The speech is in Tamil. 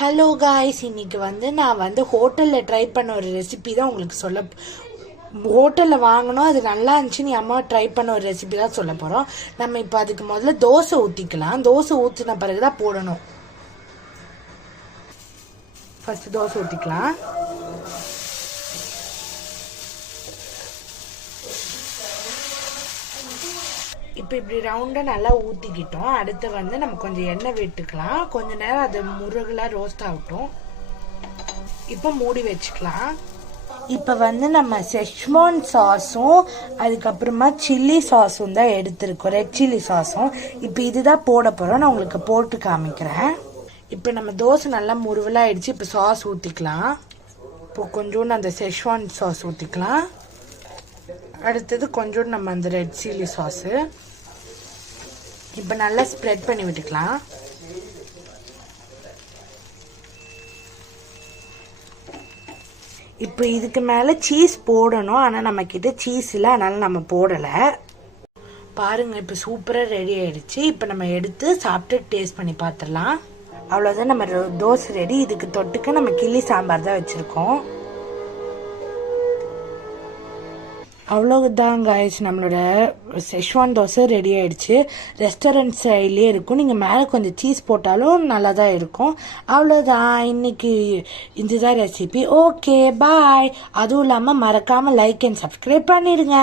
ஹலோ காய்ஸ், இன்னைக்கு நான் ஹோட்டலில் ட்ரை பண்ண ஒரு ரெசிபி தான் உங்களுக்கு ஹோட்டலில் வாங்கணும், அது நல்லா இருந்துச்சுன்னு அம்மா ட்ரை பண்ண ஒரு ரெசிபி தான் சொல்ல போகிறோம். நம்ம இப்போ அதுக்கு முதல்ல தோசை ஊற்றிக்கலாம். தோசை ஊற்றின பிறகு தான் போடணும். ஃபஸ்ட்டு தோசை ஊற்றிக்கலாம். இப்போ இப்படி ரவுண்டாக நல்லா ஊற்றிக்கிட்டோம். அடுத்து நம்ம கொஞ்சம் எண்ணெய் விட்டுக்கலாம். கொஞ்ச நேரம் அது முருகலாக ரோஸ்ட் ஆகட்டும். இப்போ மூடி வச்சுக்கலாம். இப்போ நம்ம செஷ்வான் சாஸும் அதுக்கப்புறமா சில்லி சாஸும் தான் எடுத்துருக்கோம், ரெட் சில்லி சாஸும். இப்போ இதுதான் போட போகிறோம். நான் உங்களுக்கு போட்டு காமிக்கிறேன். இப்போ நம்ம தோசை நல்லா முருவலாகிடுச்சு. இப்போ சாஸ் ஊற்றிக்கலாம். இப்போ கொஞ்சோண்டு அந்த செஷ்வான் சாஸ் ஊற்றிக்கலாம். அடுத்தது கொஞ்சோண்டு நம்ம அந்த ரெட் சில்லி சாஸு இப்போ நல்லா ஸ்ப்ரெட் பண்ணி விட்டுக்கலாம். இப்போ இதுக்கு மேலே சீஸ் போடணும், ஆனால் நம்மக்கிட்ட சீஸ் இல்லை, அதனால நம்ம போடலை. பாருங்கள், இப்போ சூப்பராக ரெடி ஆயிடுச்சு. இப்போ நம்ம எடுத்து சாப்பிட்டு டேஸ்ட் பண்ணி பார்த்துடலாம். அவ்வளோதான், நம்ம தோசை ரெடி. இதுக்கு தொட்டுக்க நம்ம கிள்ளி சாம்பார் தான் வச்சுருக்கோம். அவ்வளோதான் காய்ஸ், நம்மளோட செஷ்வான் தோசை ரெடி ஆயிடுச்சு. ரெஸ்டாரண்ட் ஸ்டைல்லே இருக்கும். நீங்கள் மேலே கொஞ்சம் சீஸ் போட்டாலும் நல்லா தான் இருக்கும். அவ்வளோதான், இன்னைக்கு இதுதான் ரெசிபி. Okay bye. அதுவும் இல்லாமல் மறக்காமல் லைக் அண்ட் சப்ஸ்கிரைப் பண்ணிடுங்க.